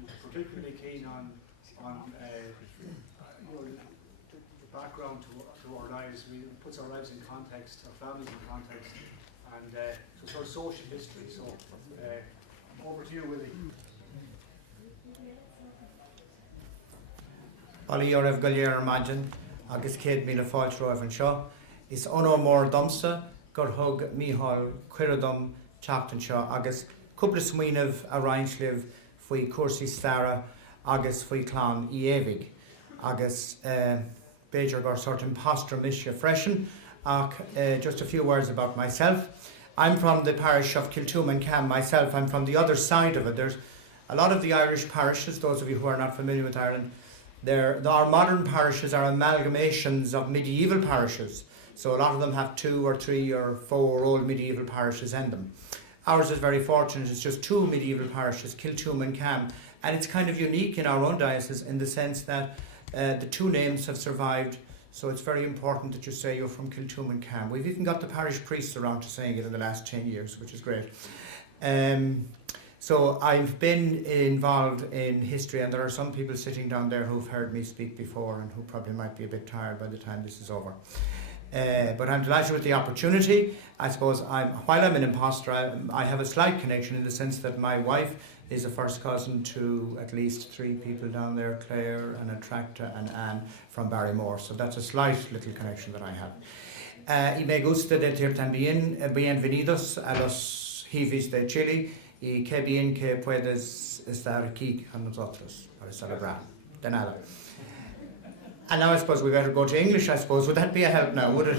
and particularly keen on the background to our lives. It puts our lives in context, our families in context, and so sort of social history. So over to you, Willie. Bali or Ev Gallier imagine, agus Kate Mila Faltro Evan Shaw, is ono more dumsa, gur hug Mihal, Quiradum, Chapton Shaw, agus couple sweenev a Reinschliv, fui Cursi Stara, agus fui clan Ievig, agus Bejar gur sort impostor Misha Freshen, just a few words about myself. I'm from the parish of Kiltuman Cam myself. I'm from the other side of it. There's a lot of the Irish parishes, those of you who are not familiar with Ireland, our modern parishes are amalgamations of medieval parishes. So a lot of them have 2 or 3 or 4 old medieval parishes in them. Ours is very fortunate, it's just 2 medieval parishes, Kiltuman and Cam. And it's kind of unique in our own diocese in the sense that the 2 names have survived. So it's very important that you say you're from Kiltuman and Cam. We've even got the parish priests around to saying it in the last 10 years, which is great. So I've been involved in history, and there are some people sitting down there who've heard me speak before and who probably might be a bit tired by the time this is over. But I'm delighted with the opportunity. I suppose while I'm an imposter, I have a slight connection in the sense that my wife is a first cousin to at least 3 people down there, Claire and Attracta and Anne from Barrymore. So that's a slight little connection that I have. Y me gusta decir también bienvenidos a los Hivis de Chile y qué bien que puedes estar aquí con nosotros para celebrar. De nada. And now I suppose we better go to English, I suppose. Would that be a help now, would it?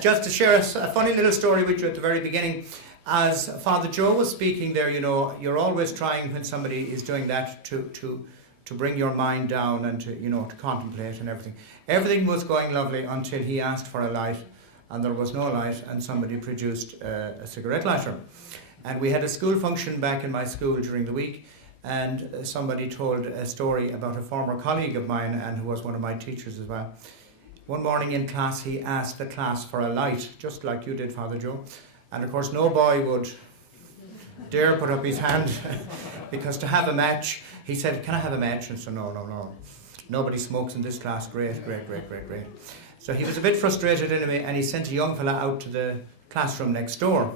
Just to share a funny little story with you at the very beginning. As Father Joe was speaking there, you know, you're always trying when somebody is doing that to bring your mind down and to, you know, to contemplate and everything. Everything was going lovely until he asked for a light, and there was no light, and somebody produced a cigarette lighter. And we had a school function back in my school during the week, and somebody told a story about a former colleague of mine and who was one of my teachers as well. One morning in class he asked the class for a light, just like you did, Father Joe. And of course no boy would dare put up his hand because to have a match, he said, can I have a match? And so no. Nobody smokes in this class. Great. So he was a bit frustrated anyway, and he sent a young fella out to the classroom next door.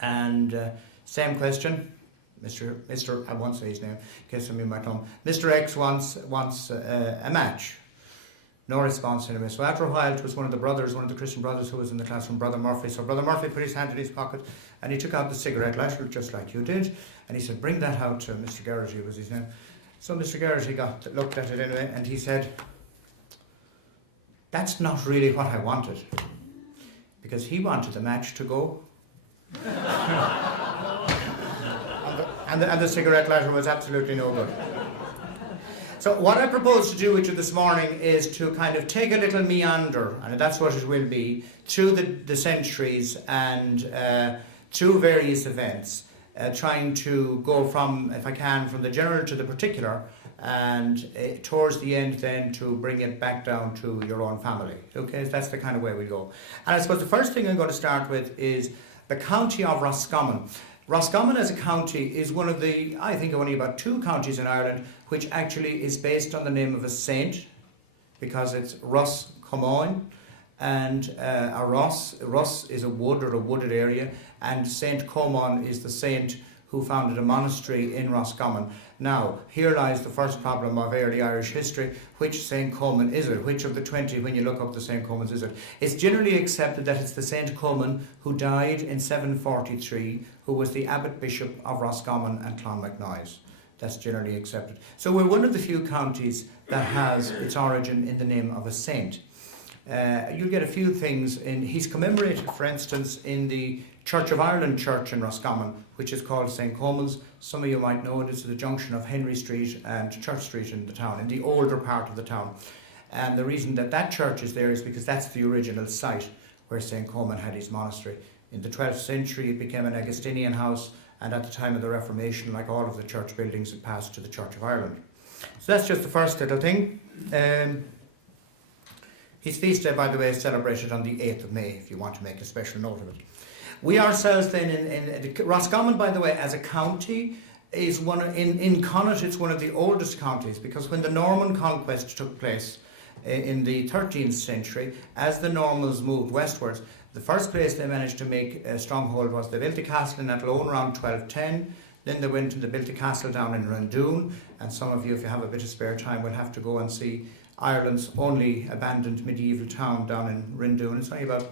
And same question. Mr. I won't say his name, in case some of you might know him. Mr. X wants a match. No response anyway. So after a while, it was one of the Christian brothers who was in the classroom, Brother Murphy. So Brother Murphy put his hand in his pocket and he took out the cigarette lighter, just like you did. And he said, bring that out to Mr. Geraghty, was his name. So Mr. Geraghty looked at it anyway, and he said, that's not really what I wanted. Because he wanted the match to go. and the cigarette lighter was absolutely no good. So what I propose to do with you this morning is to kind of take a little meander, and that's what it will be, through the centuries and through various events, trying to go from, if I can, from the general to the particular, and towards the end then to bring it back down to your own family. Okay, that's the kind of way we go. And I suppose the first thing I'm going to start with is the county of Roscommon. Roscommon as a county is one of the, I think, only about 2 counties in Ireland which actually is based on the name of a saint, because it's Roscommon, and a Ross is a wood or a wooded area, and Saint Comon is the saint who founded a monastery in Roscommon. Now, here lies the first problem of early Irish history. Which Saint Comon is it? Which of the 20, when you look up the Saint Comons, is it? It's generally accepted that it's the Saint Comon who died in 743, who was the Abbot Bishop of Roscommon and Clonmacnoise. That's generally accepted. So we're one of the few counties that has its origin in the name of a saint. You'll get a few things he's commemorated, for instance, in the Church of Ireland church in Roscommon, which is called St. Comon's. Some of you might know it is the junction of Henry Street and Church Street in the town, in the older part of the town. And the reason that church is there is because that's the original site where St. Comon had his monastery. In the 12th century it became an Augustinian house, and at the time of the Reformation, like all of the church buildings, it passed to the Church of Ireland. So that's just the first little thing. His feast day, by the way, is celebrated on the 8th of May, if you want to make a special note of it. We ourselves then in Roscommon, by the way, as a county, is in Connacht. It's one of the oldest counties, because when the Norman conquest took place in the 13th century, as the Normans moved westwards, the first place they managed to make a stronghold was they built a castle in Athlone around 1210. Then they went and they built a castle down in Randoon. And some of you, if you have a bit of spare time, will have to go and see Ireland's only abandoned medieval town down in Randoon. It's only about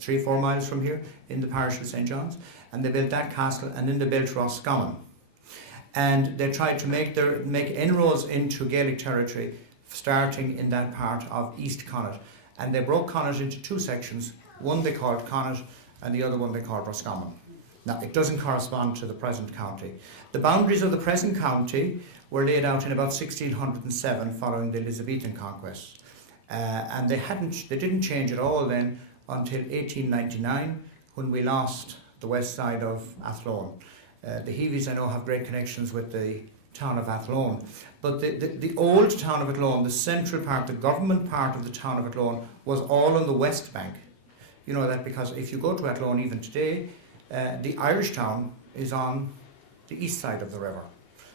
3-4 miles from here in the parish of St. John's. And they built that castle, and then they built Roscommon. And they tried to make inroads into Gaelic territory, starting in that part of East Connacht. And they broke Connacht into 2 sections. One they called Connacht, and the other one they called Roscommon. Now, it doesn't correspond to the present county. The boundaries of the present county were laid out in about 1607, following the Elizabethan conquest. And they didn't change at all then until 1899, when we lost the west side of Athlone. The Heavies, I know, have great connections with the town of Athlone. But the old town of Athlone, the central part, the government part of the town of Athlone, was all on the west bank. You know that because if you go to Athlone even today, the Irish town is on the east side of the river.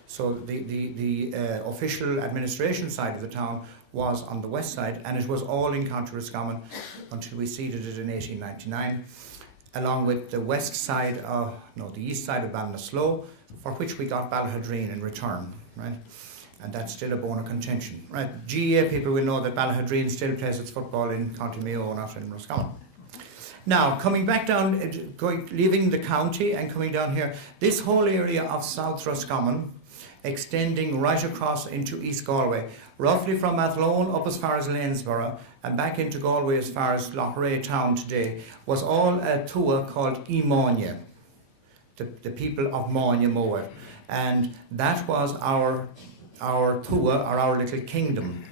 So the official administration side of the town was on the west side, and it was all in County Roscommon until we ceded it in 1899, along with the west side of, the east side of Ballinasloe, for which we got Ballahadreen in return, right? And that's still a bone of contention, right? GAA people will know that Ballahadreen still plays its football in County Mayo, not in Roscommon. Now, coming back down, leaving the county and coming down here, this whole area of South Roscommon, extending right across into East Galway, roughly from Athlone up as far as Lanesborough and back into Galway as far as Lochray town today, was all a tua called Imania, the people of Mania Moed. And that was our tua, or our little kingdom.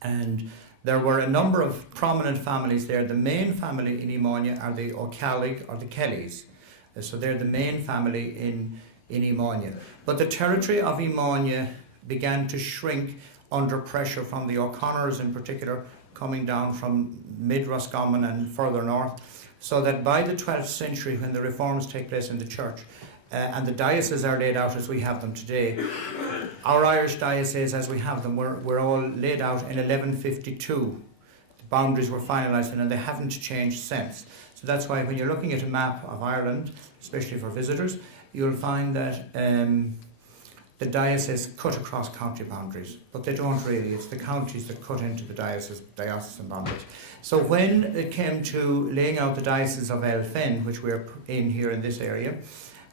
And there were a number of prominent families there. The main family in Imania are the O'Callig or the Kellys. So they're the main family in Imania. But the territory of Imania began to shrink under pressure from the O'Connors in particular, coming down from mid-Roscommon and further north. So that by the 12th century, when the reforms take place in the church, and the dioceses are laid out as we have them today, our Irish dioceses as we have them were all laid out in 1152. The boundaries were finalised and they haven't changed since. So that's why when you're looking at a map of Ireland, especially for visitors, you'll find that the diocese cut across county boundaries, but they don't really. It's the counties that cut into the diocesan boundaries. So when it came to laying out the diocese of Elfen, which we're in here in this area,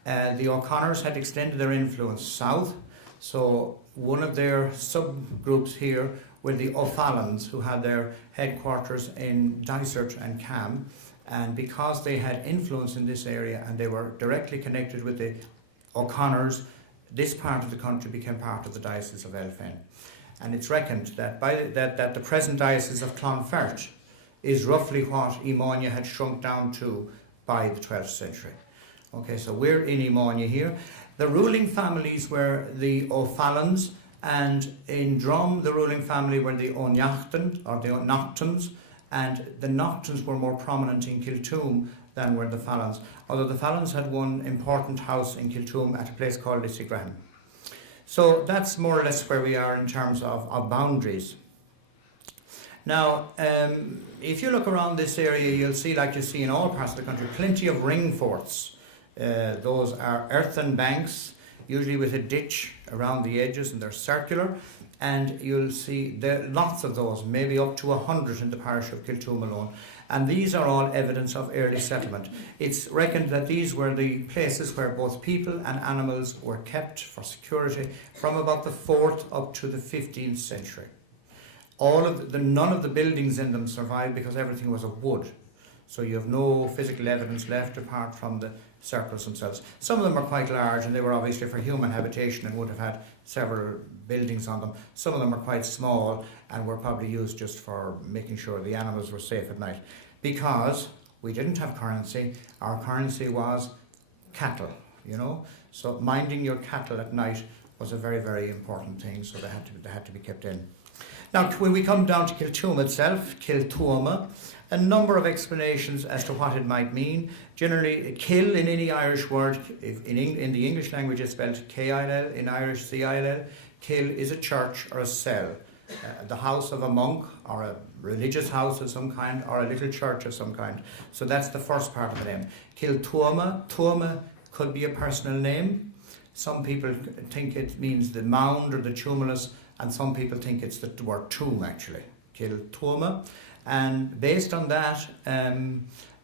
the O'Connors had extended their influence south. So one of their subgroups here were the O'Fallons, who had their headquarters in Dysart and Cam. And because they had influence in this area and they were directly connected with the O'Connors, this part of the country became part of the Diocese of Elfen. And it's reckoned that that the present Diocese of Clonfert is roughly what Imania had shrunk down to by the 12th century. Okay, so we're in Imania here. The ruling families were the O'Fallons, and in Drum the ruling family were the O'Nyachten or the O'Nachtons, and the Nachtons were more prominent in Kiltoom than were the Fallons, although the Fallons had one important house in Kiltoom at a place called Lissygraham. So that's more or less where we are in terms of boundaries. Now, if you look around this area, you'll see, like you see in all parts of the country, plenty of ring forts. Those are earthen banks, usually with a ditch around the edges, and they're circular. And you'll see there lots of those, maybe up to 100 in the parish of Kiltoom alone. And these are all evidence of early settlement. It's reckoned that these were the places where both people and animals were kept for security from about the 4th up to the 15th century. None of the buildings in them survived because everything was of wood. So you have no physical evidence left apart from the circles themselves. Some of them are quite large and they were obviously for human habitation and would have had several buildings on them. Some of them are quite small and were probably used just for making sure the animals were safe at night. Because we didn't have currency, our currency was cattle, So minding your cattle at night was a very, very important thing, so they had to be kept in. Now, when we come down to Kiltoom itself, Kiltuama, a number of explanations as to what it might mean. Generally, kill in any Irish word, in the English language it's spelled K-I-L-L, in Irish C-I-L-L. Kill is a church or a cell, the house of a monk or a religious house of some kind or a little church of some kind. So that's the first part of the name. Kiltuama, Tuama could be a personal name. Some people think it means the mound or the tumulus, and some people think it's the word tomb actually. Kiltuama. And based on that,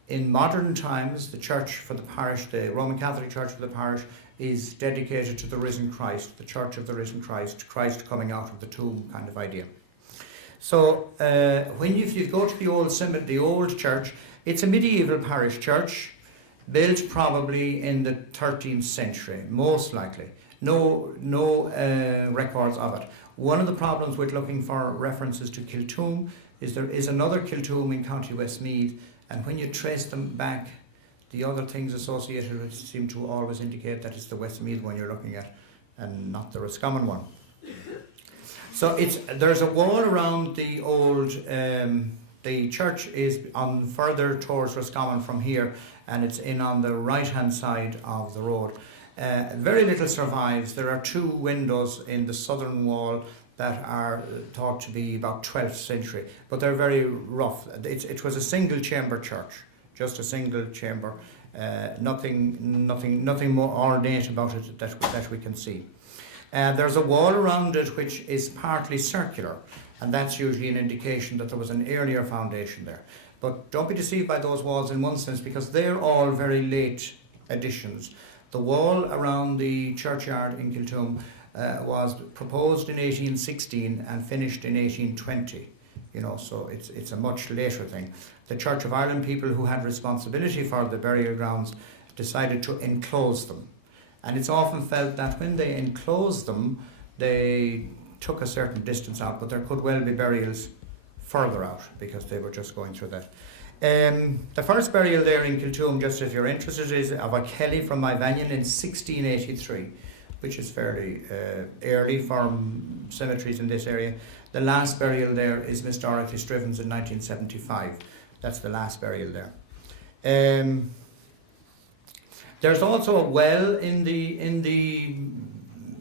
in modern times, the church for the parish, the Roman Catholic Church for the parish, is dedicated to the risen Christ, the Church of the risen Christ, Christ coming out of the tomb kind of idea. So if you go to the old church, it's a medieval parish church, built probably in the 13th century, most likely. No records of it. One of the problems with looking for references to Kiltoom is there is another Kiltoom in County Westmeath, and when you trace them back, the other things associated with it seem to always indicate that it's the Westmeath one you're looking at and not the Roscommon one. So there's a wall around the old, the church is on further towards Roscommon from here, and it's in on the right hand side of the road. Very little survives. There are 2 windows in the southern wall that are thought to be about 12th century, but they're very rough. It was a single chamber church, just a single chamber, nothing more ornate about it that we can see. There's a wall around it which is partly circular, and that's usually an indication that there was an earlier foundation there. But don't be deceived by those walls in one sense, because they're all very late additions. The wall around the churchyard in Kiltoom was proposed in 1816 and finished in 1820. So it's a much later thing. The Church of Ireland people who had responsibility for the burial grounds decided to enclose them. And it's often felt that when they enclosed them, they took a certain distance out, but there could well be burials further out because they were just going through that. The first burial there in Kiltoom, just if you're interested, is of a Kelly from Myvanyon in 1683, which is fairly early for cemeteries in this area. The last burial there is Miss Dorothy Striven's in 1975. That's the last burial there. There's also a well in the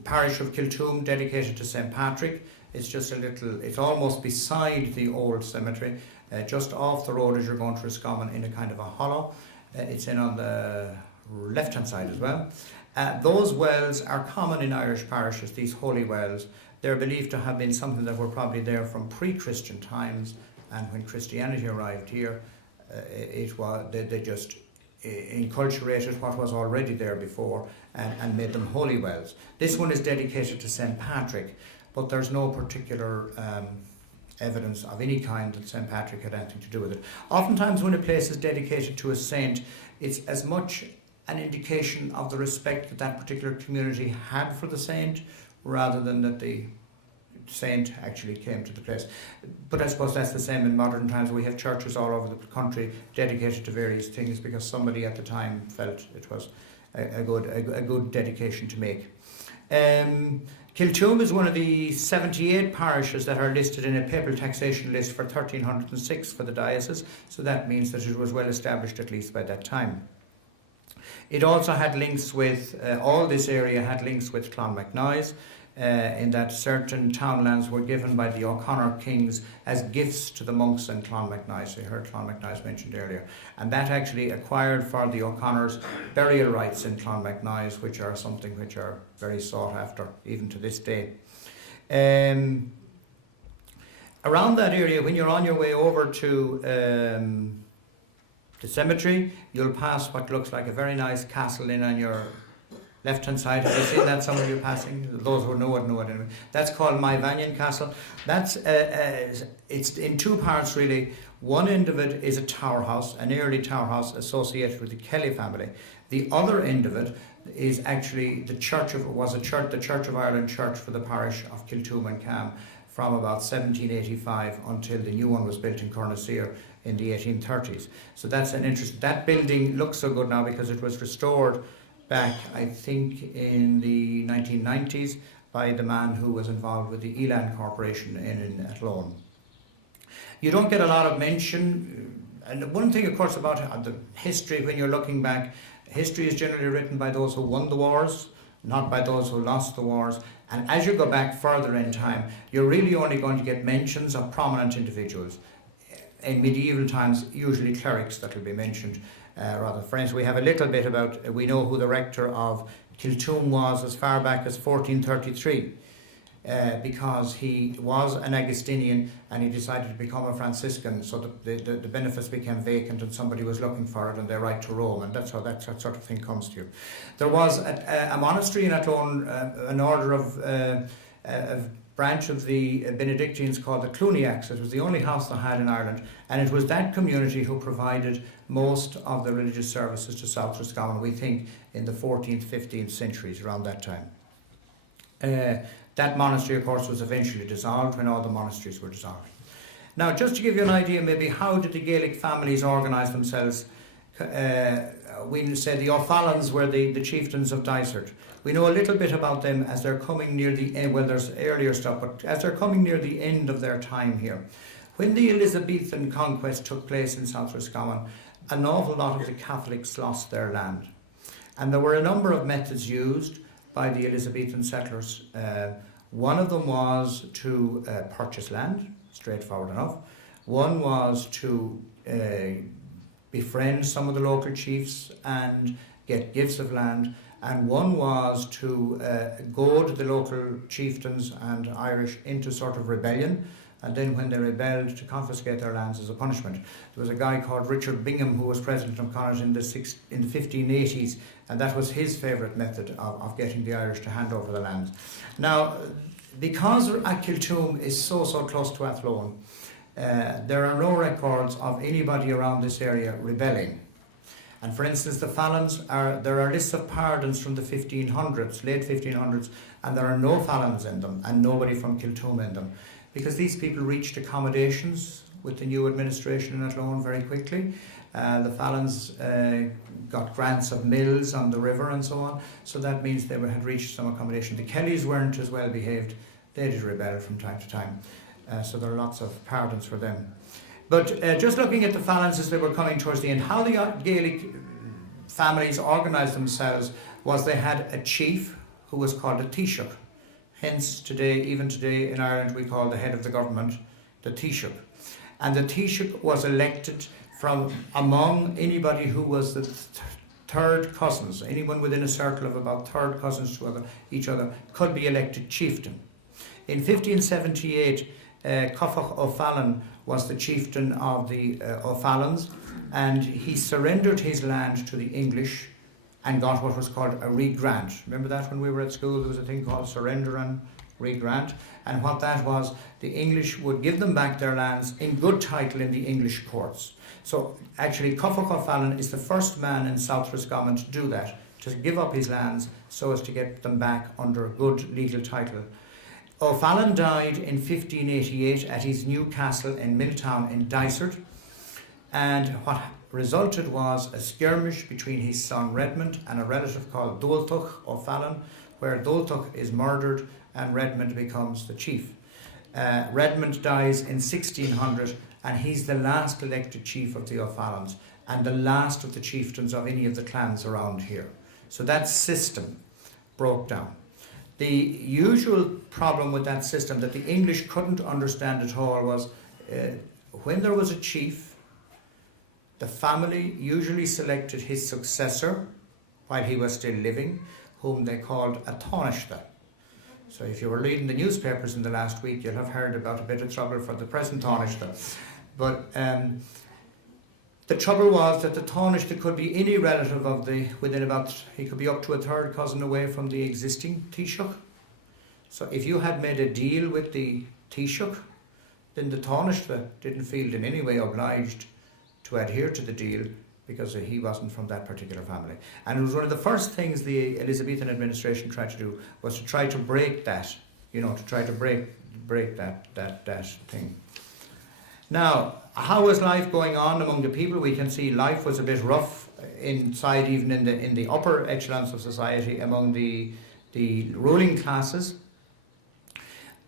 parish of Kiltoom dedicated to St. Patrick. It's just it's almost beside the old cemetery, just off the road as you're going to Roscommon in a kind of a hollow. It's in on the left-hand side as well. Those wells are common in Irish parishes, these holy wells. They're believed to have been something that were probably there from pre-Christian times, and when Christianity arrived here, they just enculturated what was already there before and made them holy wells. This one is dedicated to St. Patrick, but there's no particular evidence of any kind that St. Patrick had anything to do with it. Oftentimes when a place is dedicated to a saint, it's as much an indication of the respect that that particular community had for the saint, rather than that the saint actually came to the place. But I suppose that's the same in modern times. We have churches all over the country dedicated to various things because somebody at the time felt it was a good dedication to make. Kiltoom is one of the 78 parishes that are listed in a papal taxation list for 1306 for the diocese, so that means that it was well established at least by that time. It also had links with, all this area had links with Clonmacnoise, in that certain townlands were given by the O'Connor kings as gifts to the monks in Clonmacnoise. You heard Clonmacnoise mentioned earlier. And that actually acquired for the O'Connors burial rights in Clonmacnoise, which are something which are very sought after even to this day. Around that area, when you're on your way over to the cemetery, you'll pass what looks like a very nice castle in on your left-hand side. Have you seen that, some of you passing? Those who know it anyway. That's called Myvanyon Castle. That's it's in 2 parts really. One end of it is a tower house, an early tower house associated with the Kelly family. The other end of it is actually the Church of Ireland Church for the parish of Kiltoom and Cam from about 1785 until the new one was built in Cornasir in the 1830s. So that's an interest. That building looks so good now because it was restored back, I think, in the 1990s, by the man who was involved with the Elan Corporation in Athlone. You don't get a lot of mention, and one thing of course about the history, when you're looking back, history is generally written by those who won the wars, not by those who lost the wars. And as you go back further in time, you're really only going to get mentions of prominent individuals. In medieval times, usually clerics that will be mentioned. Rather, for instance, we have a little bit about, we know who the rector of Kiltoom was as far back as 1433, because he was an Augustinian and he decided to become a Franciscan, so the benefice became vacant and somebody was looking for it and they write to Rome, and that's how that sort of thing comes to you. There was a monastery in Athlone, an order of a branch of the Benedictines called the Cluniacs. It was the only house they had in Ireland, and it was that community who provided most of the religious services to South Roscommon, we think, in the 14th, 15th centuries, around that time. That monastery, of course, was eventually dissolved when all the monasteries were dissolved. Now, just to give you an idea, maybe, how did the Gaelic families organise themselves? We said the O'Fallons were the chieftains of Dysart. We know a little bit about them as they're coming near the end. Well, there's earlier stuff, but as they're coming near the end of their time here. When the Elizabethan conquest took place in South Roscommon, an awful lot of the Catholics lost their land. And there were a number of methods used by the Elizabethan settlers. One of them was to purchase land, straightforward enough. One was to befriend some of the local chiefs and get gifts of land. And one was to goad the local chieftains and Irish into sort of rebellion, and then when they rebelled, to confiscate their lands as a punishment. There was a guy called Richard Bingham who was president of Connacht in the 1580s, and that was his favourite method of getting the Irish to hand over the lands. Now, because Kiltoom is so close to Athlone, there are no records of anybody around this area rebelling. And for instance, the Fallons, there are lists of pardons from the 1500s, late 1500s, and there are no Fallons in them, and nobody from Kiltoom in them, because these people reached accommodations with the new administration in Athlone very quickly. The Fallons got grants of mills on the river and so on, so that means they had reached some accommodation. The Kellys weren't as well behaved. They did rebel from time to time, so there are lots of pardons for them. But just looking at the Fallons as they were coming towards the end, how the Gaelic families organised themselves was they had a chief who was called a Taoiseach. Hence, even today in Ireland, we call the head of the government the Taoiseach. And the Taoiseach was elected from among anybody who was the third cousins. Anyone within a circle of about third cousins to each other could be elected chieftain. In 1578, Cufach O'Fallon was the chieftain of the O'Fallons, and he surrendered his land to the English and got what was called a regrant. Remember that when we were at school, there was a thing called surrender and regrant, and what that was, the English would give them back their lands in good title in the English courts. So actually Cufach O'Fallon is the first man in South Roscommon to do that, to give up his lands so as to get them back under a good legal title. O'Fallon died in 1588 at his new castle in Milltown in Dysart, and what resulted was a skirmish between his son Redmond and a relative called Dultach O'Fallon, where Dultach is murdered and Redmond becomes the chief. Redmond dies in 1600, and he's the last elected chief of the O'Fallons and the last of the chieftains of any of the clans around here. So that system broke down. The usual problem with that system that the English couldn't understand at all was when there was a chief, the family usually selected his successor while he was still living, whom they called a Taoiseach. So if you were reading the newspapers in the last week, you'll have heard about a bit of trouble for the present Taoiseach. But the trouble was that the Taoiseach could be any relative of he could be up to a third cousin away from the existing Taoiseach. So if you had made a deal with the Taoiseach, then the Taoiseach didn't feel in any way obliged to adhere to the deal because he wasn't from that particular family. And it was one of the first things the Elizabethan administration tried to do, was to try to break that, to try to break that thing. Now, how was life going on among the people? We can see life was a bit rough inside, even in the upper echelons of society, among the ruling classes.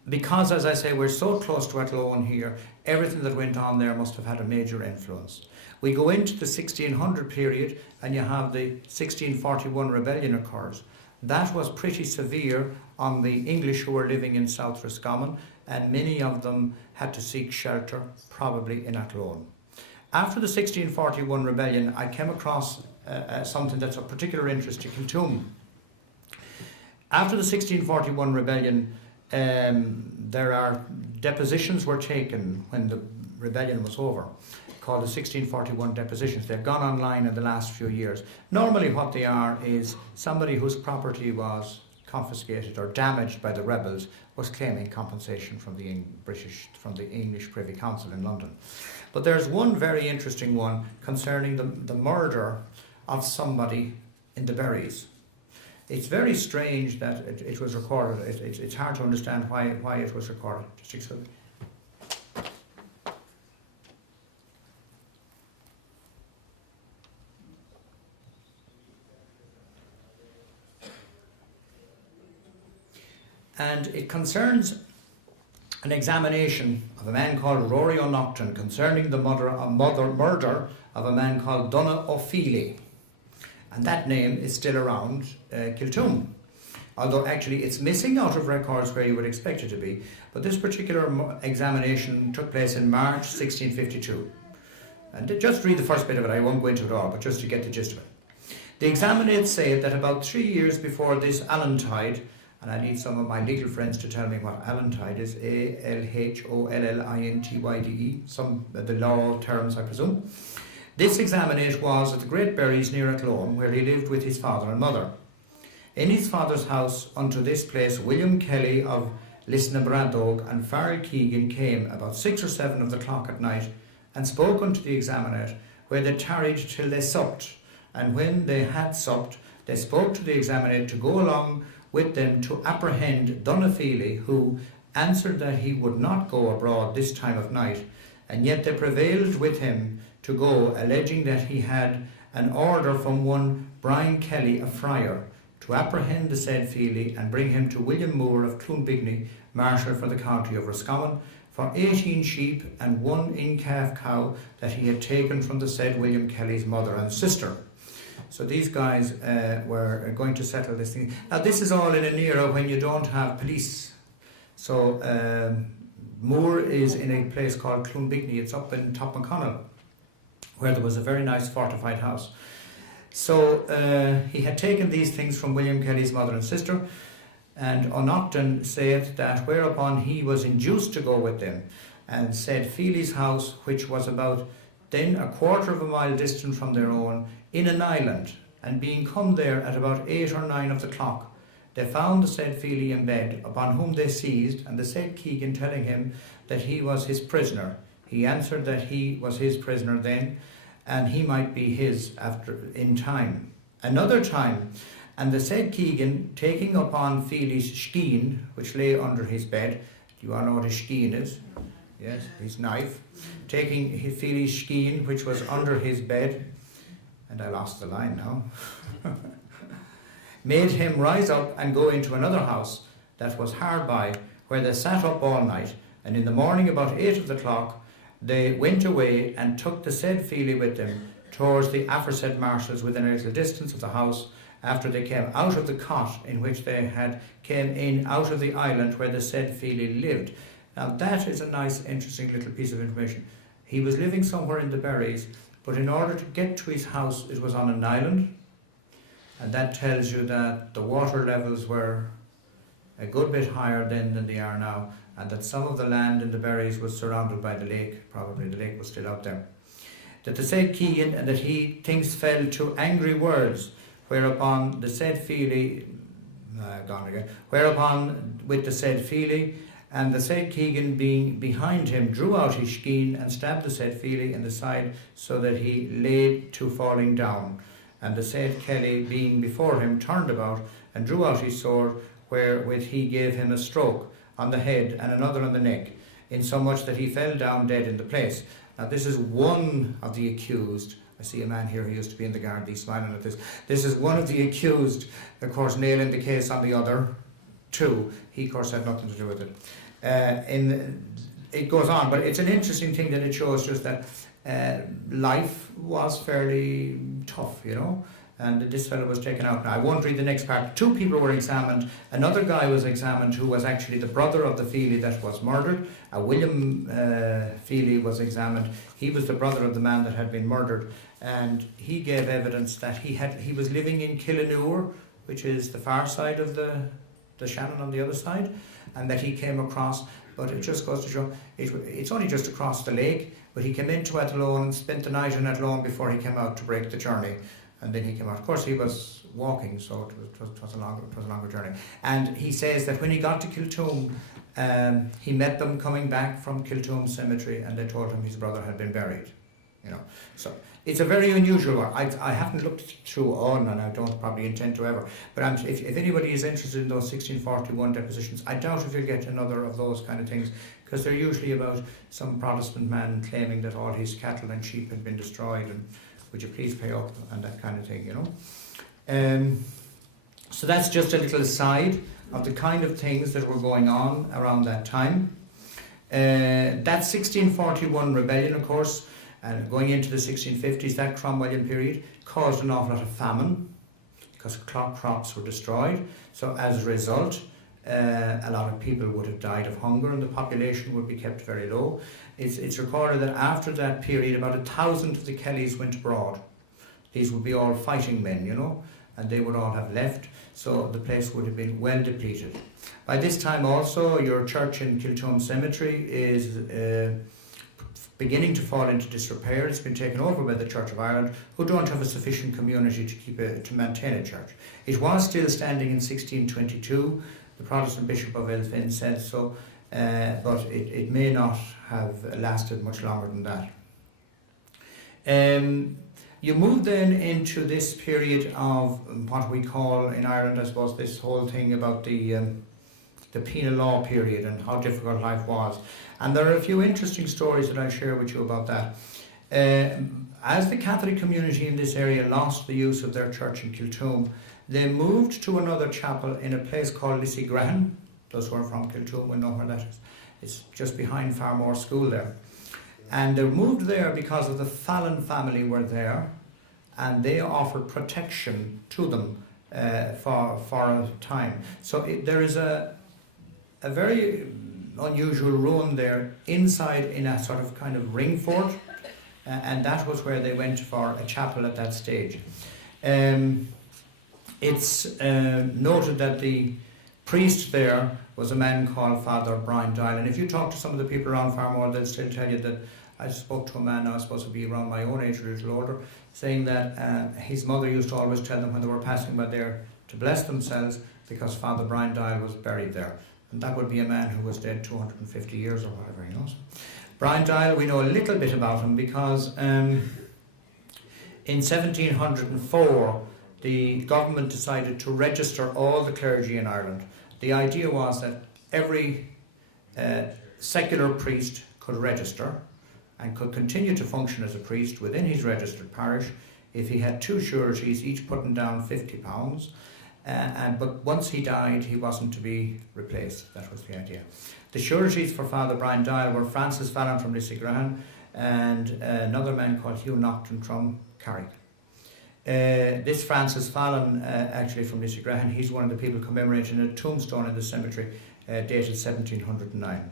because, as I say, we're so close to Athlone here, everything that went on there must have had a major influence. We go into the 1600 period and you have the 1641 rebellion occurs. That was pretty severe on the English who were living in South Roscommon, and many of them had to seek shelter, probably in Athlone. After the 1641 rebellion, I came across something that's of particular interest to Kiltoom. After the 1641 rebellion, there are depositions were taken when the rebellion was over, called the 1641 depositions. They've gone online in the last few years. Normally what they are is somebody whose property was confiscated or damaged by the rebels was claiming compensation from the English Privy Council in London. But there's one very interesting one concerning the murder of somebody in the Berries. It's very strange that it was recorded. It's hard to understand why it was recorded. Just excuse me. And it concerns an examination of a man called Rory O'Nocton concerning the murder of a man called Donogh O'Feely. And that name is still around Kiltoom. Although actually it's missing out of records where you would expect it to be. But this particular examination took place in March 1652. And just read the first bit of it, I won't go into it all, but just to get the gist of it. The examinates say that about 3 years before this Allantide, and I need some of my legal friends to tell me what Allantide is, A-L-H-O-L-L-I-N-T-Y-D-E, some of the law terms I presume. This examinate was at the Great Berries near Athlone, where he lived with his father and mother. In his father's house unto this place William Kelly of Lisnabradog and Farrell Keegan came about 6 or 7 of the clock at night, and spoke unto the examinate, where they tarried till they supped. And when they had supped, they spoke to the examinate to go along with them to apprehend Donogh O'Feely, who answered that he would not go abroad this time of night, and yet they prevailed with him to go, alleging that he had an order from one Brian Kelly, a friar, to apprehend the said Feely and bring him to William Moore of Clonbigney, marshal for the county of Roscommon, for 18 sheep and 1 in-calf cow that he had taken from the said William Kelly's mother and sister. So these guys were going to settle this thing. Now this is all in an era when you don't have police. So Moore is in a place called Clonbigney. It's up in Top McConnell, where there was a very nice fortified house. So he had taken these things from William Kelly's mother and sister, and O'Nocton saith that whereupon he was induced to go with them, and said Feely's house, which was about then a quarter of a mile distant from their own, in an island, and being come there at about 8 or 9 of the clock, they found the said Feely in bed, upon whom they seized, and the said Keegan telling him that he was his prisoner. He answered that he was his prisoner then, and he might be his after in time. Another time, and the said Keegan, taking upon Feely's skein, which lay under his bed, do you all know what a skein is? Yes, his knife. Taking Feely's skein, which was under his bed, and I lost the line now, made him rise up and go into another house that was hard by, where they sat up all night, and in the morning about 8 of the clock, they went away and took the said Feely with them towards the aforesaid marshals within a little distance of the house, after they came out of the cot in which they had came in out of the island where the said Feely lived. Now that is a nice interesting little piece of information. He was living somewhere in the Berries, but in order to get to his house it was on an island, and that tells you that the water levels were a good bit higher then than they are now, and that some of the land in the Berries was surrounded by the lake. Probably the lake was still out there. That the said Keegan, and that he things fell to angry words, whereupon the said Feely, whereupon with the said Feely, and the said Keegan being behind him drew out his skein and stabbed the said Feely in the side, so that he lay to falling down. And the said Kelly being before him turned about and drew out his sword, wherewith he gave him a stroke on the head and another on the neck, insomuch that he fell down dead in the place. Now this is one of the accused. I see a man here who used to be in the guard, he's smiling at this. This is one of the accused, of course, nailing the case on the other two. He, of course, had nothing to do with it. It goes on, but it's an interesting thing that it shows just that life was fairly tough, you know, and this fellow was taken out. Now, I won't read the next part. 2 people were examined. Another guy was examined who was actually the brother of the Feely that was murdered. William Feely was examined. He was the brother of the man that had been murdered, and he gave evidence that he was living in Killanure, which is the far side of the Shannon on the other side, and that he came across, but it just goes to show, it's only just across the lake, but he came into Athlone and spent the night in Athlone before he came out to break the journey, and then he came out. Of course, he was walking, so it was a longer journey. And he says that when he got to Kiltoom, he met them coming back from Kiltoom Cemetery, and they told him his brother had been buried, you know. So it's a very unusual one. I haven't looked through all, and I don't probably intend to ever. But if anybody is interested in those 1641 depositions, I doubt if you'll get another of those kind of things, because they're usually about some Protestant man claiming that all his cattle and sheep had been destroyed, and would you please pay up, and that kind of thing, you know. So that's just a little aside of the kind of things that were going on around that time. That 1641 rebellion, of course, and going into the 1650s, that Cromwellian period, caused an awful lot of famine because crops were destroyed. So as a result, a lot of people would have died of hunger, and the population would be kept very low. It's recorded that after that period, about 1,000 of the Kellys went abroad. These would be all fighting men, you know, and they would all have left, so the place would have been well depleted. By this time also, your church in Kiltoom Cemetery is beginning to fall into disrepair. It's been taken over by the Church of Ireland, who don't have a sufficient community to maintain a church. It was still standing in 1622. The Protestant Bishop of Elphin said so, but it may not have lasted much longer than that. You move then into this period of what we call in Ireland, I suppose, this whole thing about the penal law period and how difficult life was. And there are a few interesting stories that I'll share with you about that. As the Catholic community in this area lost the use of their church in Kiltoom, they moved to another chapel in a place called Gacquin. Those who are from Kiltoom will know where that is. It's just behind Farmore School there. And they moved there because of the Fallon family were there, and they offered protection to them for a time. So there is a very unusual ruin there inside in a sort of kind of ring fort, and that was where they went for a chapel at that stage. It's noted that the priest there was a man called Father Brian Doyle, and if you talk to some of the people around Farmore, they'll still tell you that I spoke to a man now supposed to be around my own age or a little older, saying that his mother used to always tell them when they were passing by there to bless themselves because Father Brian Doyle was buried there. And that would be a man who was dead 250 years or whatever, you know. So Brian Doyle, we know a little bit about him because in 1704 the government decided to register all the clergy in Ireland. The idea was that every secular priest could register and could continue to function as a priest within his registered parish if he had 2 sureties, each putting down £50. But once he died, he wasn't to be replaced. That was the idea. The sureties for Father Brian Doyle were Francis Fallon from Lissygrahan and another man called Hugh Naughton from Carrick. This Francis Fallon, actually from Lissygrahan, he's one of the people commemorating a tombstone in the cemetery dated 1709.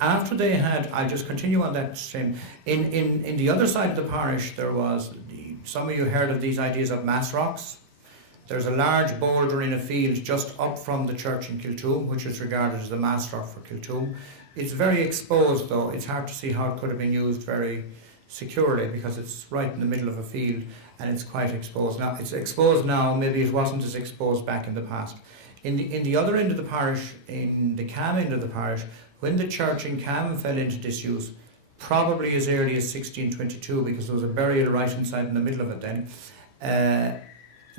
After they had, I'll just continue on that same, in the other side of the parish there was, some of you heard of these ideas of mass rocks. There's a large boulder in a field just up from the church in Kiltoom, which is regarded as the mass rock for Kiltoom. It's very exposed though, it's hard to see how it could have been used very securely because it's right in the middle of a field and it's quite exposed. Now it's exposed now, maybe it wasn't as exposed back in the past. In the other end of the parish, in the Cam end of the parish, when the church in Cam fell into disuse, probably as early as 1622, because there was a burial right inside in the middle of it then,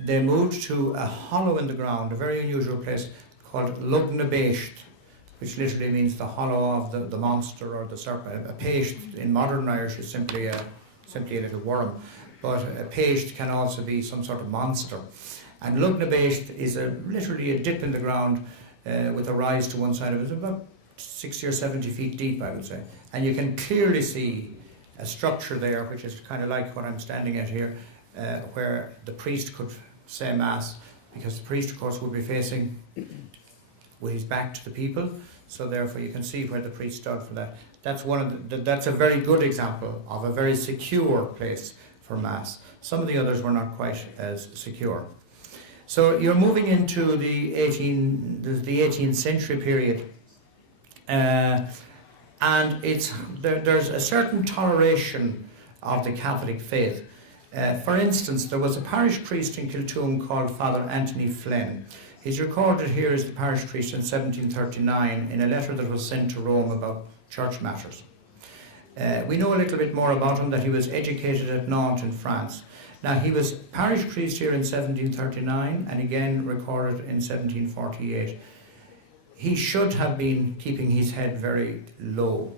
they moved to a hollow in the ground, a very unusual place called Lugnabéist, which literally means the hollow of the monster or the serpent. A paist in modern Irish is simply a little worm, but a paist can also be some sort of monster. And Lugnabéist is literally a dip in the ground with a rise to one side of it, about 60 or 70 feet deep, I would say. And you can clearly see a structure there, which is kind of like what I'm standing at here, where the priest could say Mass, because the priest, of course, would be facing with his back to the people, so therefore you can see where the priest stood for that. That's that's a very good example of a very secure place for Mass. Some of the others were not quite as secure. So you're moving into the 18th century period, and there's a certain toleration of the Catholic faith. For instance, there was a parish priest in Kiltoom called Father Anthony Flynn. He's recorded here as the parish priest in 1739 in a letter that was sent to Rome about church matters. We know a little bit more about him, that he was educated at Nantes in France. Now, he was parish priest here in 1739 and again recorded in 1748. He should have been keeping his head very low,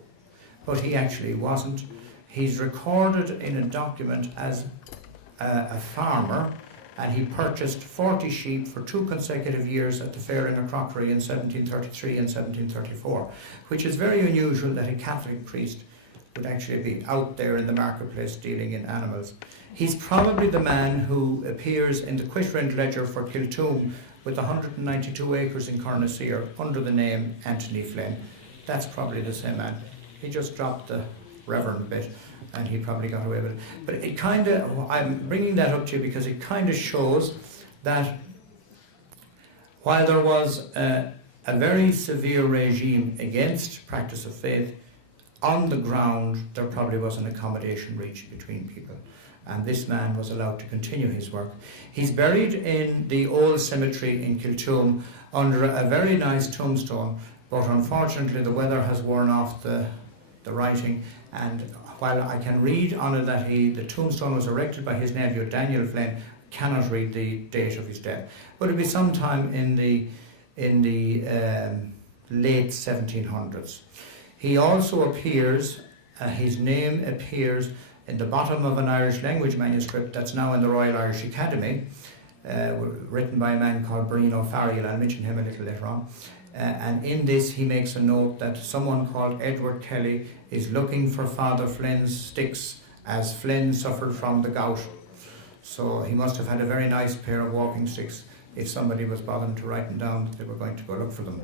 but he actually wasn't. He's recorded in a document as a farmer, and he purchased 40 sheep for 2 consecutive years at the fair in Crockery in 1733 and 1734, which is very unusual that a Catholic priest would actually be out there in the marketplace dealing in animals. He's probably the man who appears in the quit-rent ledger for Kiltoom with 192 acres in Cornasir under the name Anthony Flynn. That's probably the same man. He just dropped the Reverend bit and he probably got away with it. But it kind of, I'm bringing that up to you because it kind of shows that while there was a very severe regime against practice of faith, on the ground there probably was an accommodation reached between people. And this man was allowed to continue his work. He's buried in the old cemetery in Kiltoom under a very nice tombstone, but unfortunately the weather has worn off the writing, and while I can read on it that the tombstone was erected by his nephew Daniel Flynn, cannot read the date of his death. But it'll be sometime in the late 1700s. He also appears, his name appears in the bottom of an Irish language manuscript that's now in the Royal Irish Academy, written by a man called Breen O'Farrell. I'll mention him a little later on. And in this he makes a note that someone called Edward Kelly is looking for Father Flynn's sticks as Flynn suffered from the gout. So he must have had a very nice pair of walking sticks if somebody was bothering to write them down that they were going to go look for them.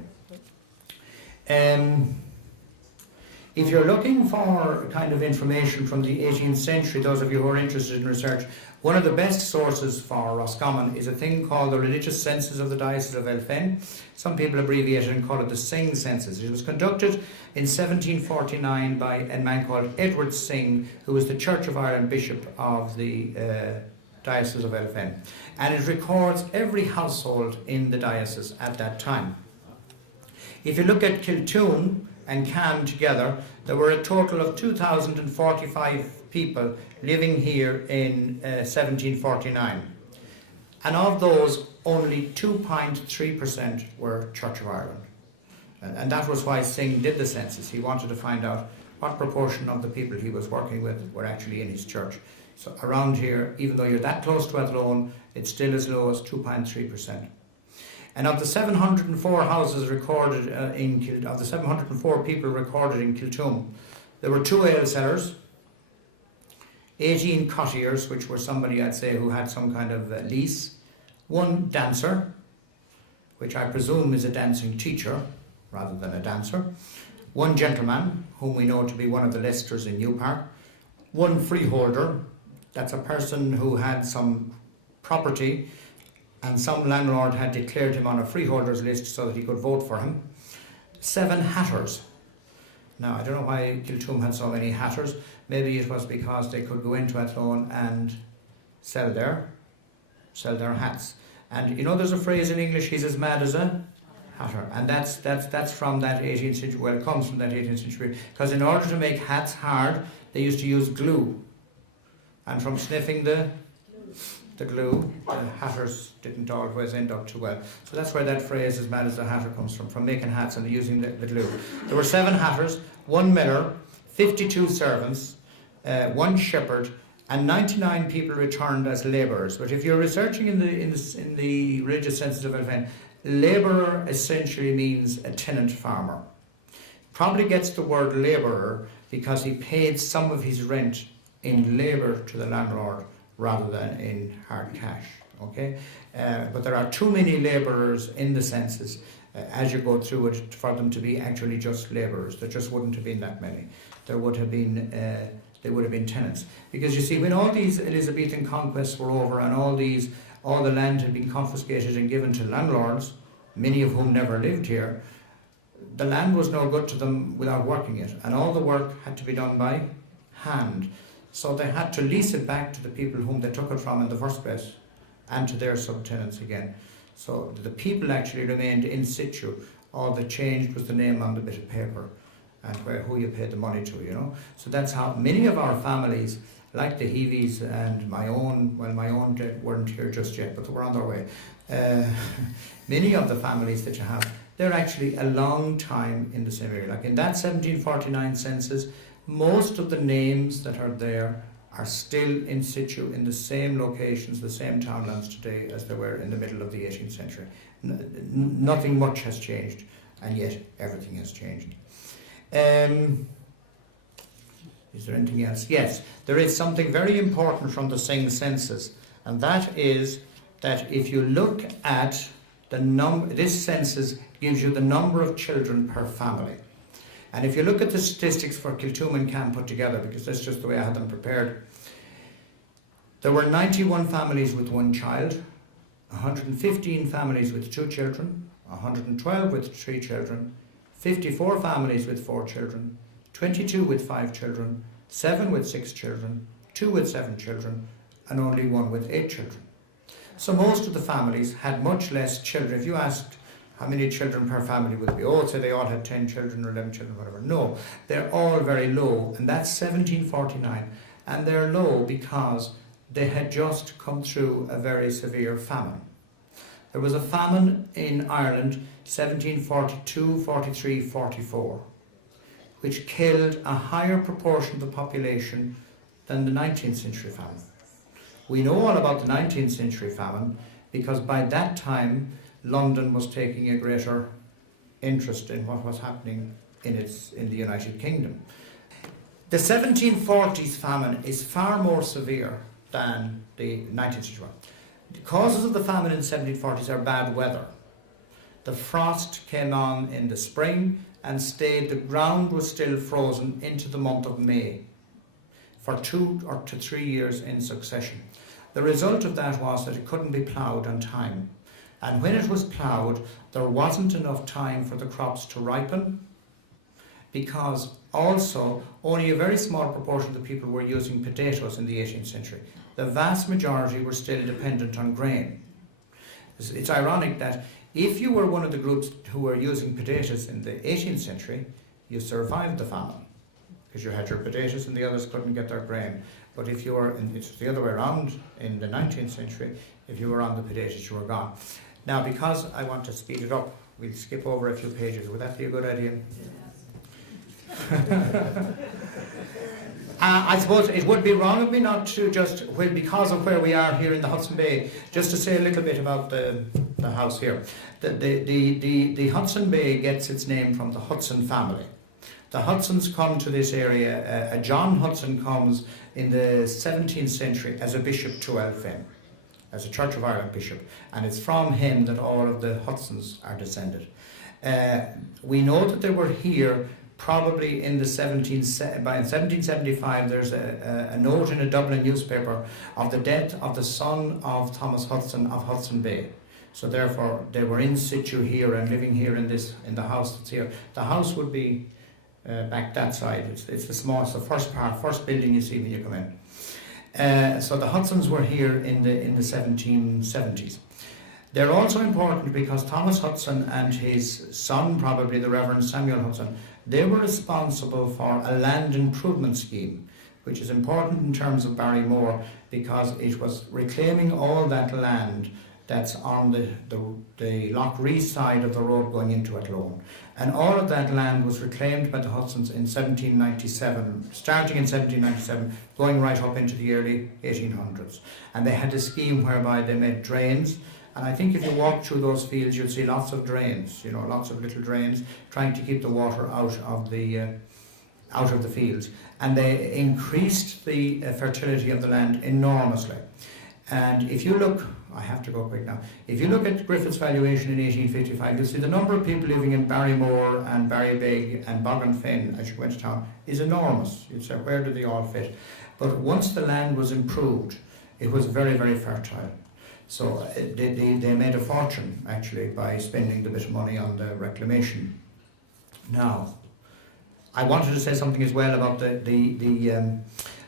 If you're looking for kind of information from the 18th century, those of you who are interested in research, one of the best sources for Roscommon is a thing called the Religious Census of the Diocese of Elphin. Some people abbreviate it and call it the Singh Census. It was conducted in 1749 by a man called Edward Singh, who was the Church of Ireland Bishop of the Diocese of Elphin. And it records every household in the diocese at that time. If you look at Kiltoom and Cam together, there were a total of 2,045 people living here in 1749. And of those, only 2.3% were Church of Ireland. And that was why Singh did the census. He wanted to find out what proportion of the people he was working with were actually in his church. So around here, even though you're that close to Athlone, it's still as low as 2.3%. And of the 704 houses recorded of the 704 people recorded in Kiltoom, there were 2 ale sellers, 18 cottiers, which were somebody I'd say who had some kind of lease, 1 dancer, which I presume is a dancing teacher rather than a dancer, 1 gentleman, whom we know to be one of the Leicesters in New Park, 1 freeholder, that's a person who had some property and some landlord had declared him on a freeholders list so that he could vote for him. 7 hatters. Now, I don't know why Kiltoom had so many hatters. Maybe it was because they could go into Athlone and sell their hats. And you know, there's a phrase in English, he's as mad as a hatter. And that's from that 18th century, well, it comes from that 18th century. Because in order to make hats hard, they used to use glue. And from sniffing the glue, the hatters didn't always end up too well. So that's where that phrase, as mad as a hatter, comes from making hats and using the glue. There were 7 hatters, 1 miller, 52 servants, 1 shepherd, and 99 people returned as labourers. But if you're researching in the religious census of Elphin, labourer essentially means a tenant farmer. Probably gets the word labourer because he paid some of his rent in labour to the landlord rather than in hard cash. Okay, but there are too many labourers in the census as you go through it for them to be actually just labourers. There just wouldn't have been that many. There would have been they would have been tenants, because you see, when all these Elizabethan conquests were over and all the land had been confiscated and given to landlords, many of whom never lived here, the land was no good to them without working it, and all the work had to be done by hand. So they had to lease it back to the people whom they took it from in the first place, and to their subtenants again. So the people actually remained in situ. All that changed was the name on the bit of paper and who you paid the money to, you know. So that's how many of our families, like the Heavies and my own weren't here just yet, but they were on their way. Many of the families that you have, they're actually a long time in the same area. Like in that 1749 census, most of the names that are there are still in situ in the same locations, the same townlands today as they were in the middle of the 18th century. Nothing much has changed, and yet everything has changed. Is there anything else? Yes, there is something very important from the same census, and that is that if you look at the number, this census gives you the number of children per family. And if you look at the statistics for Kiltoom and Cam put together, because that's just the way I had them prepared, there were 91 families with one child, 115 families with 2 children, 112 with 3 children, 54 families with 4 children, 22 with 5 children, 7 with 6 children, 2 with 7 children, and only 1 with 8 children. So most of the families had much less children. If you asked how many children per family would it be, oh, say they all had 10 children or 11 children, whatever. No, they're all very low, and that's 1749. And they're low because they had just come through a very severe famine. There was a famine in Ireland 1742, 43, 44, which killed a higher proportion of the population than the 19th century famine. We know all about the 19th century famine because by that time London was taking a greater interest in what was happening in the United Kingdom. The 1740s famine is far more severe than the 19th century one. The causes of the famine in the 1740s are bad weather. The frost came on in the spring and stayed, the ground was still frozen into the month of May for 2 or 3 years in succession. The result of that was that it couldn't be ploughed on time. And when it was ploughed, there wasn't enough time for the crops to ripen, because also only a very small proportion of the people were using potatoes in the 18th century. The vast majority were still dependent on grain. It's ironic that if you were one of the groups who were using potatoes in the 18th century, you survived the famine, because you had your potatoes and the others couldn't get their grain. But if you were, it's the other way around in the 19th century, if you were on the potatoes, you were gone. Now, because I want to speed it up, we'll skip over a few pages. Would that be a good idea? Yes. I suppose it would be wrong of me not to just, well, because of where we are here in the Hudson Bay, just to say a little bit about the house here. The Hudson Bay gets its name from the Hudson family. The Hudsons come to this area. John Hudson comes in the 17th century as a bishop to Elphin, as a Church of Ireland bishop, and it's from him that all of the Hudsons are descended. We know that they were here probably in the by 1775. There's a note in a Dublin newspaper of the death of the son of Thomas Hudson of Hudson Bay. So therefore they were in situ here and living here in the house that's here. The house would be back that side. It's the smallest, the first building you see when you come in. So the Hudsons were here in the 1770s. They're also important because Thomas Hudson and his son, probably the Reverend Samuel Hudson, they were responsible for a land improvement scheme, which is important in terms of Barrymore because it was reclaiming all that land that's on the Lough Ree side of the road going into Athlone. And all of that land was reclaimed by the Hudsons in 1797, starting in 1797, going right up into the early 1800s. And they had a scheme whereby they made drains And I think if you walk through those fields, you'll see lots of drains, lots of little drains trying to keep the water out of the fields. And they increased the fertility of the land enormously. And if you look, I have to go quick now, if you look at Griffith's valuation in 1855, you'll see the number of people living in Barrymore and Barrybig and Bogganfin as you went to town is enormous. You'd say, where do they all fit? But once the land was improved, it was very, very fertile. So they made a fortune, actually, by spending the bit of money on the reclamation. Now, I wanted to say something as well about the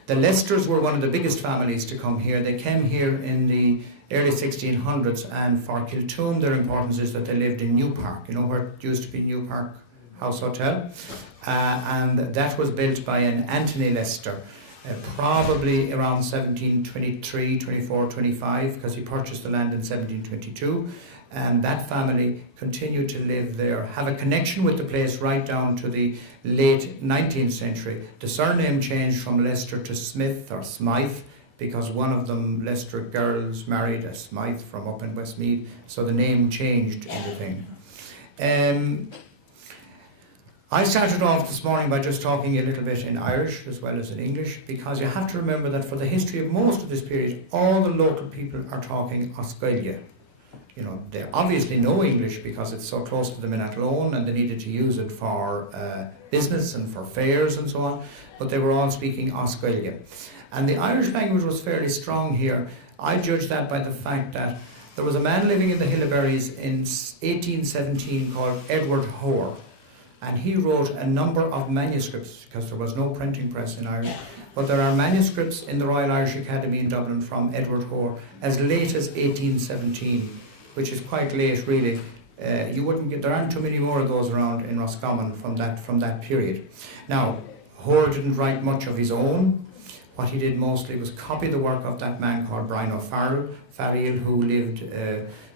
Leicesters were one of the biggest families to come here. They came here in the early 1600s, and for Kiltoon their importance is that they lived in New Park, where it used to be New Park House Hotel, and that was built by an Anthony Leicester, probably around 1723, 24, 25, because he purchased the land in 1722. And that family continued to live there, have a connection with the place right down to the late 19th century. The surname changed from Leicester to Smith or Smythe, because one of them, Leicester girls, married a Smythe from up in Westmeath, so the name changed in the thing. I started off this morning by just talking a little bit in Irish as well as in English, because you have to remember that for the history of most of this period, all the local people are talking Oscoilia. They obviously know English because it's so close to them in Athlone, and they needed to use it for business and for fairs and so on, but they were all speaking Oscoilia. And the Irish language was fairly strong here. I judge that by the fact that there was a man living in the Hilleberries in 1817 called Edward Hoare, and he wrote a number of manuscripts, because there was no printing press in Ireland, but there are manuscripts in the Royal Irish Academy in Dublin from Edward Hoare as late as 1817, which is quite late, really. There aren't too many more of those around in Roscommon from that period. Now, Hoare didn't write much of his own. What he did mostly was copy the work of that man called Brian O'Farrell,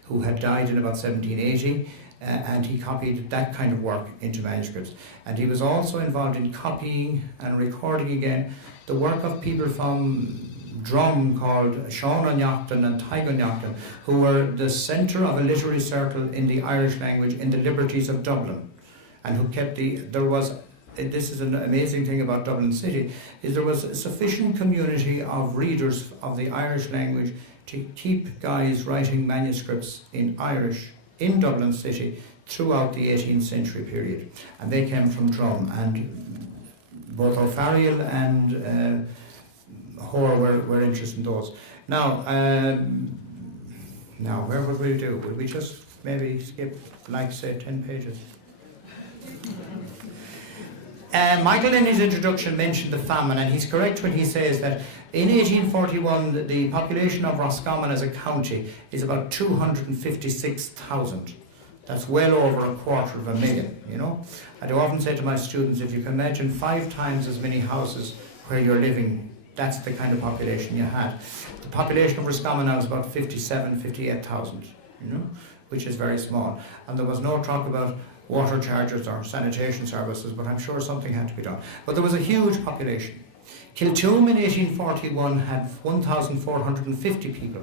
who had died in about 1780, and he copied that kind of work into manuscripts. And he was also involved in copying and recording again the work of people from Drum called Sean O'Naughton and Tig O'Naughton, who were the centre of a literary circle in the Irish language in the Liberties of Dublin, and who kept this is an amazing thing about Dublin City, is there was a sufficient community of readers of the Irish language to keep guys writing manuscripts in Irish in Dublin City throughout the 18th century period. And they came from Drum, and both O'Farrell and Hoare were interested in those. Now, where would we do? Would we just maybe skip, say, 10 pages? Michael in his introduction mentioned the famine, and he's correct when he says that in 1841 the population of Roscommon as a county is about 256,000. That's well over 250,000, I do often say to my students, if you can imagine 5 times as many houses where you're living, that's the kind of population you had. The population of Roscommon now is about 57,000, 58,000, which is very small. And there was no talk about water charges or sanitation services, but I'm sure something had to be done. But there was a huge population. Kiltoom in 1841 had 1,450 people.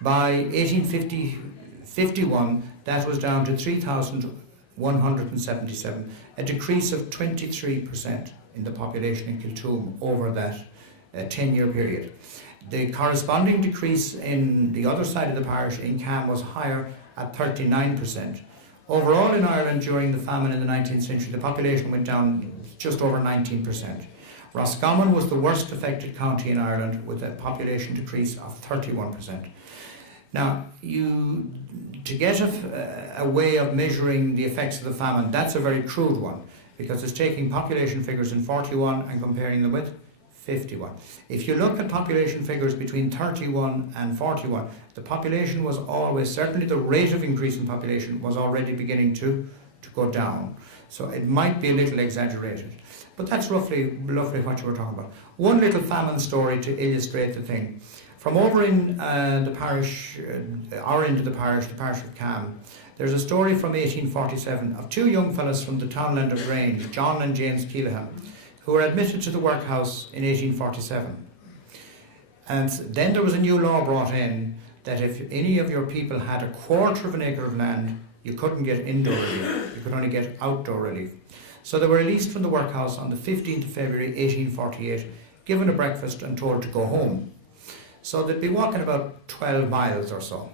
By 1851, that was down to 3,177, a decrease of 23% in the population in Kiltoom over that 10-year period. The corresponding decrease in the other side of the parish in Cam was higher at 39%. Overall in Ireland during the famine in the 19th century, the population went down just over 19%. Roscommon was the worst affected county in Ireland with a population decrease of 31%. Now, to get a way of measuring the effects of the famine, that's a very crude one, because it's taking population figures in 41 and comparing them with 51. If you look at population figures between 31 and 41, the population was always, certainly the rate of increase in population was already beginning to go down. So it might be a little exaggerated. But that's roughly what you were talking about. One little famine story to illustrate the thing. From over in the parish, our end of the parish of Cam, there's a story from 1847 of 2 young fellows from the townland of Grange, John and James Keelahan, who were admitted to the workhouse in 1847. And then there was a new law brought in that if any of your people had a quarter of an acre of land, you couldn't get indoor relief, you could only get outdoor relief. So they were released from the workhouse on the 15th of February 1848, given a breakfast and told to go home. So they'd be walking about 12 miles or so.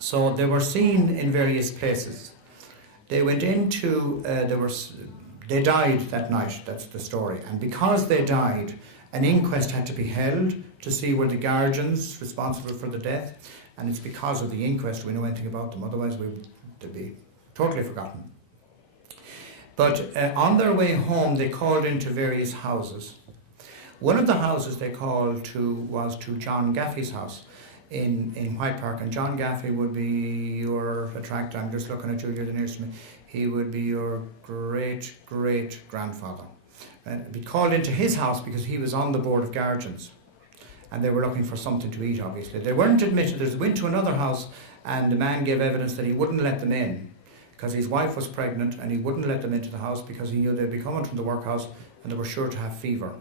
So they were seen in various places. They went into, they died that night, that's the story. And because they died, an inquest had to be held to see were the guardians responsible for the death. And it's because of the inquest we know anything about them, otherwise they'd be totally forgotten. But on their way home, they called into various houses. One of the houses they called to was to John Gacquin's house in White Park. And John Gacquin would be your attractor. I'm just looking at you, you're the nearest to me. He would be your great-great-grandfather. We called into his house because he was on the board of guardians. And they were looking for something to eat, obviously. They weren't admitted. They went to another house, and the man gave evidence that he wouldn't let them in because his wife was pregnant, and he wouldn't let them into the house because he knew they'd be coming from the workhouse and they were sure to have fever.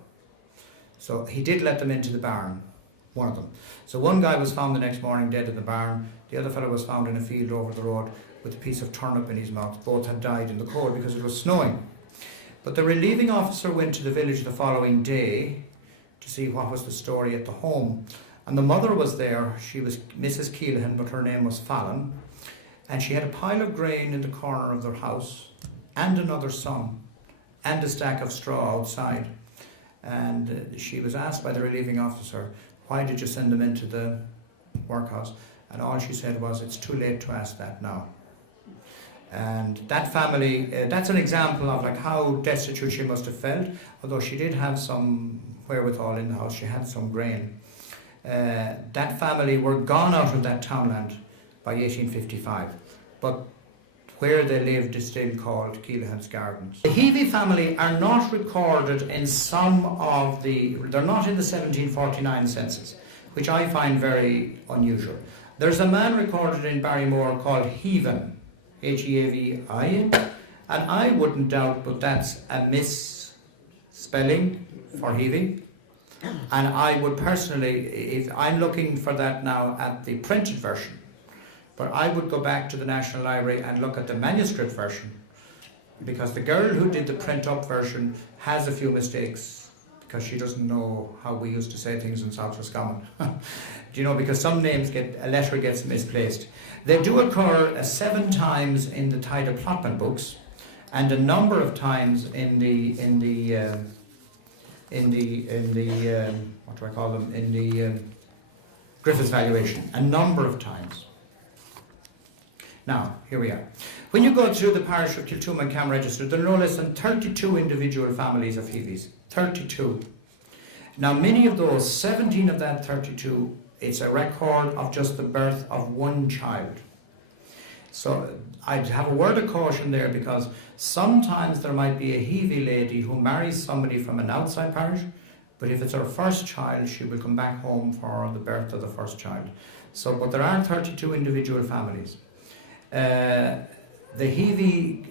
So he did let them into the barn, one of them. So one guy was found the next morning dead in the barn. The other fellow was found in a field over the road with a piece of turnip in his mouth. Both had died in the cold because it was snowing. But the relieving officer went to the village the following day to see what was the story at the home. And the mother was there. She was Mrs. Keelahan, but her name was Fallon. And she had a pile of grain in the corner of their house, and another son, and a stack of straw outside. And she was asked by the relieving officer, why did you send them into the workhouse? And all she said was, it's too late to ask that now. And that family, that's an example of like how destitute she must have felt, although she did have some wherewithal in the house, she had some grain. That family were gone out of that townland by 1855, but where they lived is still called Keelahan's Gardens. The Heavey family are not recorded in some of they're not in the 1749 census, which I find very unusual. There's a man recorded in Barrymore called Heaven, H-E-A-V-I-N, and I wouldn't doubt but that's a misspelling for Heavey. And I would personally, if I'm looking for that now at the printed version, but I would go back to the National Library and look at the manuscript version, because the girl who did the print-up version has a few mistakes because she doesn't know how we used to say things in South Roscommon. Do you know, because some names a letter gets misplaced. They do occur 7 times in the Tida Plotman books, and a number of times in the what do I call them? In the Griffiths valuation, a number of times. Now, here we are. When you go through the parish of Kiltooma and Cam Register, there are no less than 32 individual families of Heavies. 32. Now, many of those, 17 of that 32, it's a record of just the birth of one child. So I'd have a word of caution there, because sometimes there might be a Heavey lady who marries somebody from an outside parish, but if it's her first child, she will come back home for the birth of the first child. So, but there are 32 individual families. The Heavey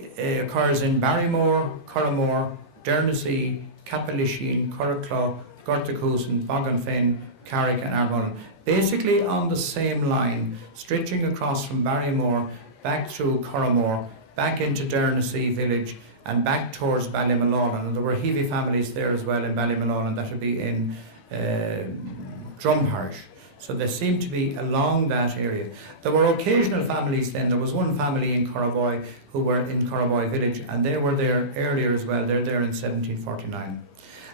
occurs in Barrymore, Curramore, Dernesea, Capelisheen, Curraclaw, Gortacoosan, Bogganfane, Carrick and Armullen. Basically on the same line, stretching across from Barrymore, back through Curramore, back into Dernesea village and back towards Ballymalonan. And there were Heavey families there as well in Ballymalonan, that would be in Drum Parish. So they seem to be along that area. There were occasional families then. There was one family in Corroboy who were in Corroboy village, and they were there earlier as well. They're there in 1749.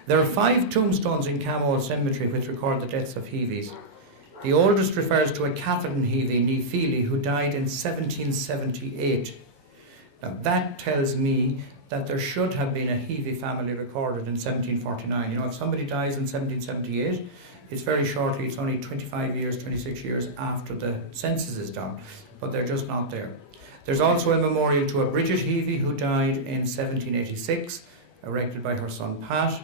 There are 5 tombstones in Camole Cemetery which record the deaths of Heavies. The oldest refers to a Catherine Heavey, née Feely, who died in 1778. Now that tells me that there should have been a Heavey family recorded in 1749. You know, if somebody dies in 1778, it's very shortly, it's only 25 years, 26 years after the census is done, but they're just not there. There's also a memorial to a Bridget Heavey who died in 1786, erected by her son Pat.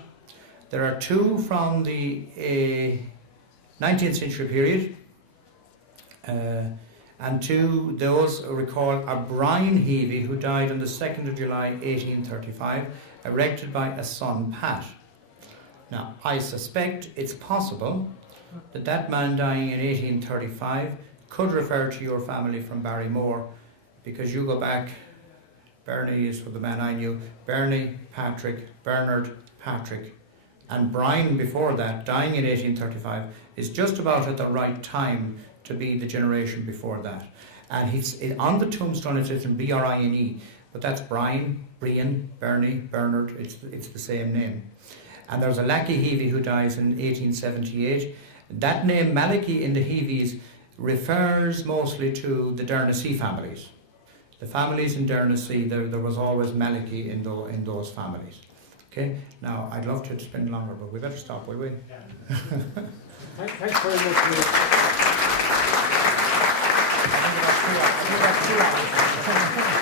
There are 2 from the 19th century period, and 2, those recall a Brian Heavey who died on the 2nd of July 1835, erected by a son Pat. Now, I suspect it's possible that that man dying in 1835 could refer to your family from Barrymore, because you go back, Bernie is for the man I knew, Bernie, Patrick, Bernard, Patrick, and Brian before that, dying in 1835, is just about at the right time to be the generation before that. And he's on the tombstone it says Brine, but that's Brian, Brian, Bernie, Bernard, it's the same name. And there's a Lackey Heavey who dies in 1878. That name Malachy in the Heavies refers mostly to the Dernessee families. The families in Dernessee, there was always Malachy in those families. Okay, now I'd love to spend longer, but we better stop, will we? Yeah. Thanks very much. I think that's 2 hours.